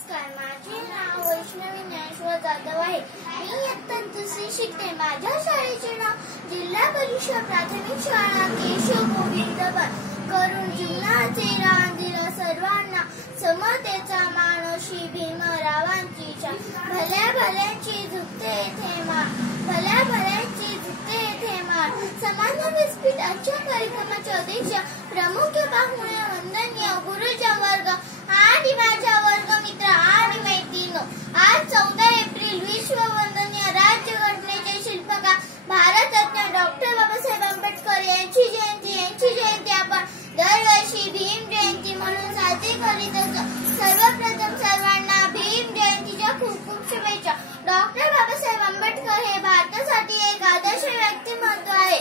नमस्कार, माझे नाव वैष्णवी ज्ञानेश्वर जाधव आहे. मी इयत्ता 2री शिकते. माझ्या शाळेचे नाव जिल्हा परिषद प्राथमिक शाळा केशव गोविंद करून जीवनाचे रान दिलं सर्वांना. समतेचा मानसी भीमरावांची भल्या भल्यांची झुकते येथे मान, भल्या भल्यांची झुकते येथे मान. सामान्य विद्यापीठाच्या कार्यक्रमाचे अध्यक्ष, प्रमुख पाहुणे, वंदनीय गुरुजन वर्ग आणि माझ्या वर्गमित्र आणि मैत्रिणी, आज 14 एप्रिल विश्व वंदनीय राज्यघटनेचे शिल्पकार भारतरत्न डॉक्टर बाबासाहेब आंबेडकर यांची जयंती आपण दरवर्षी भीम जयंती म्हणून साजरी करीत असतो. सर्वप्रथम सर्वांना भीम जयंतीच्या खूप खूप शुभेच्छा. डॉक्टर बाबासाहेब आंबेडकर हे भारतासाठी एक आदर्श व्यक्तिमत्व आहे.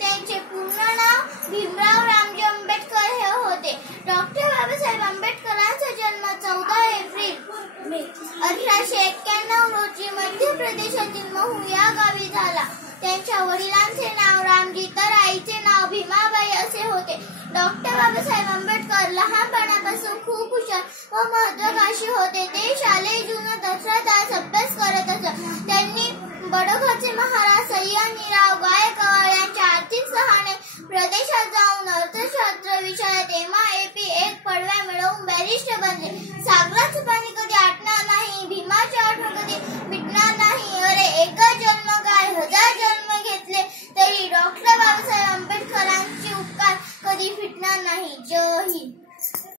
त्यांचे पूर्ण नाव भीमराव रामजी आंबेडकर हे होते. डॉक्टर बाबासाहेब आंबेडकरांचा जन्म 14 एप्रिल 1891 रोजी मध्य प्रदेशातील महू या गावी झाला. त्यांच्या वडिलांचे नाव रामजी तर आईचे नाव भीमाबाई असे होते. डॉक्टर बाबासाहेब आंबेडकर लहानपणापासून खूप हुशार व महत्वाकांक्षी होते. ते शालेय जीवनात 18 तास अभ्यास करत असत. त्यांनी बडोद्याचे महाराज सयाजीराव गायकवाड यांच्या आर्थिक सहाय्याने प्रदेशात जाऊन अर्थशास्त्र विषयात MA AP 1 पदव्या मिळवून बॅरिस्टर बनले. सागराचं पाणी कधी आटणार नाही